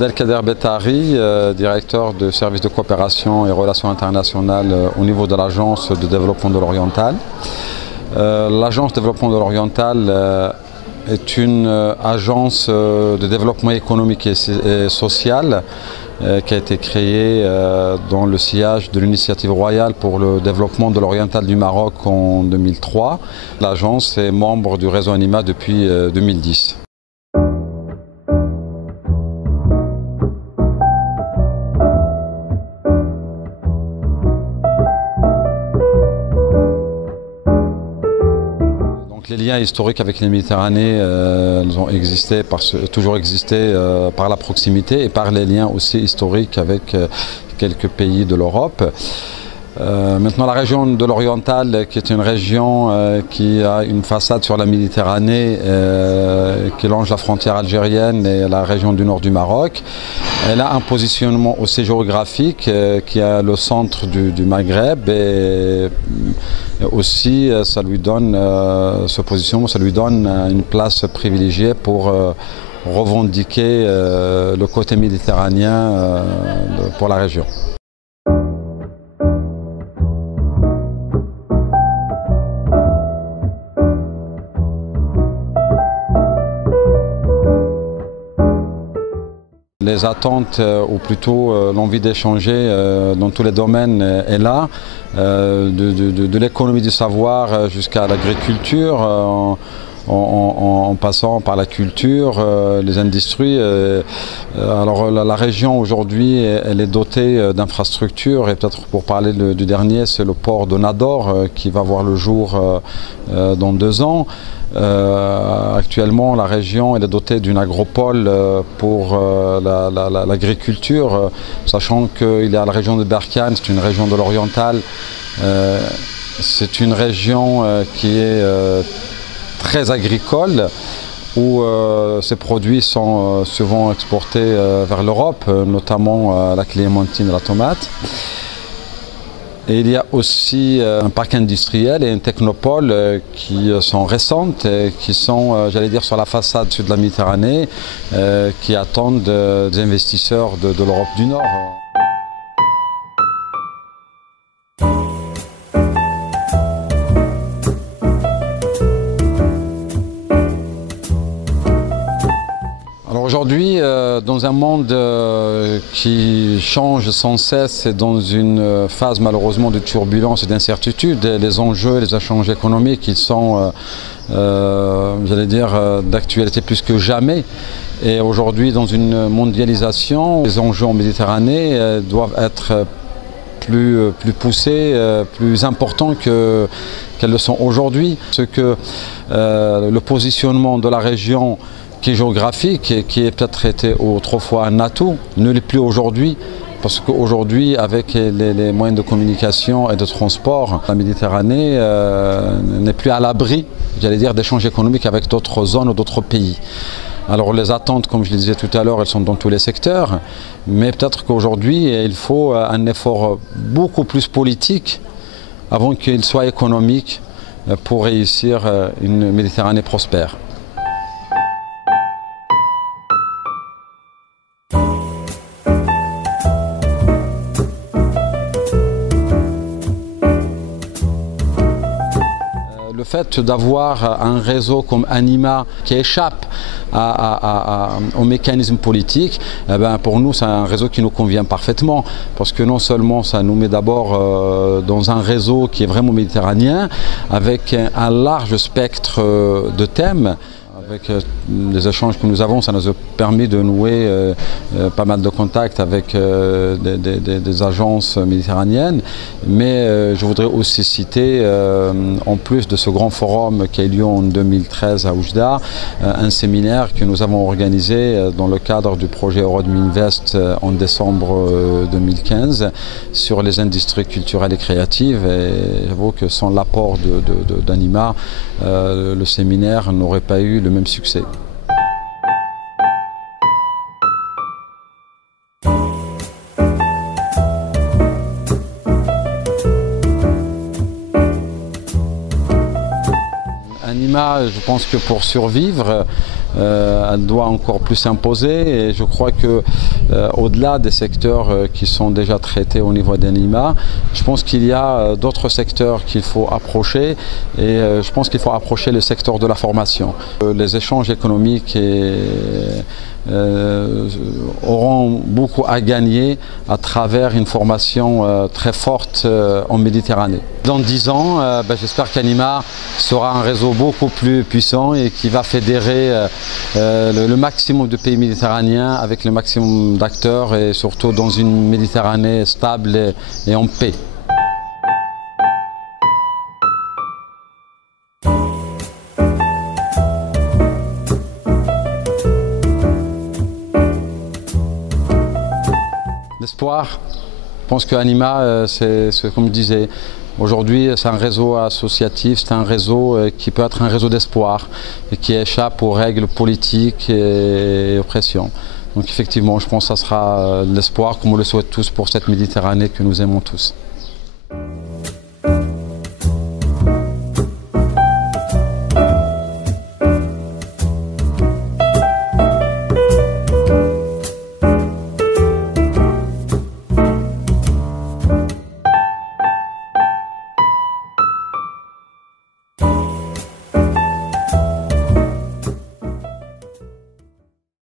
Abdelkader Bettari, directeur de service de coopération et relations internationales au niveau de l'Agence de développement de l'Oriental. L'Agence de développement de l'Oriental est une agence de développement économique et social qui a été créée dans le sillage de l'initiative royale pour le développement de l'Oriental du Maroc en 2003. L'agence est membre du réseau Anima depuis 2010. Les liens historiques avec les Méditerranées, ils ont existé, toujours existé par la proximité et par les liens aussi historiques avec quelques pays de l'Europe. Maintenant, la région de l'Oriental, qui est une région qui a une façade sur la Méditerranée, qui longe la frontière algérienne et la région du nord du Maroc, elle a un positionnement aussi géographique qui est le centre du Maghreb et aussi ça lui donne ce positionnement, ça lui donne une place privilégiée pour revendiquer le côté méditerranéen pour la région. Les attentes, ou plutôt l'envie d'échanger dans tous les domaines est là, de l'économie du savoir jusqu'à l'agriculture, en passant par la culture, les industries. Alors la région aujourd'hui, elle est dotée d'infrastructures et peut-être pour parler du dernier, c'est le port de Nador qui va voir le jour dans 2 ans. Actuellement, la région elle est dotée d'une agropole pour l'agriculture, sachant qu'il y a la région de Berkane, c'est une région de l'Oriental, c'est une région qui est très agricole, où ces produits sont souvent exportés vers l'Europe, notamment la clémentine et la tomate. Et il y a aussi un parc industriel et un technopole qui sont récentes, et qui sont, j'allais dire, sur la façade sud de la Méditerranée, qui attendent des investisseurs de l'Europe du Nord. Aujourd'hui, dans un monde qui change sans cesse et dans une phase malheureusement de turbulence et d'incertitude, les enjeux, les échanges économiques, ils sont, j'allais dire, d'actualité plus que jamais. Et aujourd'hui, dans une mondialisation, les enjeux en Méditerranée doivent être plus poussés, plus importants qu'elles le sont aujourd'hui. Ce que le positionnement de la région qui est géographique et qui est peut-être été autrefois un atout, ne l'est plus aujourd'hui, parce qu'aujourd'hui, avec les moyens de communication et de transport, la Méditerranée n'est plus à l'abri, j'allais dire, d'échanges économiques avec d'autres zones ou d'autres pays. Alors les attentes, comme je le disais tout à l'heure, elles sont dans tous les secteurs, mais peut-être qu'aujourd'hui, il faut un effort beaucoup plus politique avant qu'il soit économique pour réussir une Méditerranée prospère. Le fait d'avoir un réseau comme Anima qui échappe au mécanisme politique, pour nous c'est un réseau qui nous convient parfaitement, parce que non seulement ça nous met d'abord dans un réseau qui est vraiment méditerranéen, avec un large spectre de thèmes. Avec les échanges que nous avons, ça nous a permis de nouer pas mal de contacts avec des agences méditerranéennes. Mais je voudrais aussi citer, en plus de ce grand forum qui a eu lieu en 2013 à Oujda, un séminaire que nous avons organisé dans le cadre du projet Eurodom Invest en décembre 2015 sur les industries culturelles et créatives. Et j'avoue que sans l'apport d'Anima, le séminaire n'aurait pas eu le même succès. Anima Anima, je pense que pour survivre, elle doit encore plus s'imposer et je crois que au-delà des secteurs qui sont déjà traités au niveau d'Anima, je pense qu'il y a d'autres secteurs qu'il faut approcher et je pense qu'il faut approcher le secteur de la formation. Les échanges économiques auront beaucoup à gagner à travers une formation très forte en Méditerranée. Dans 10 ans, j'espère qu'Anima sera un réseau beaucoup plus puissant et qui va fédérer le maximum de pays méditerranéens avec le maximum d'acteurs et surtout dans une Méditerranée stable et en paix. L'espoir, je pense qu'Anima, c'est comme je disais, aujourd'hui c'est un réseau associatif, c'est un réseau qui peut être un réseau d'espoir et qui échappe aux règles politiques et aux pressions. Donc effectivement, je pense que ça sera l'espoir, comme on le souhaite tous pour cette Méditerranée que nous aimons tous.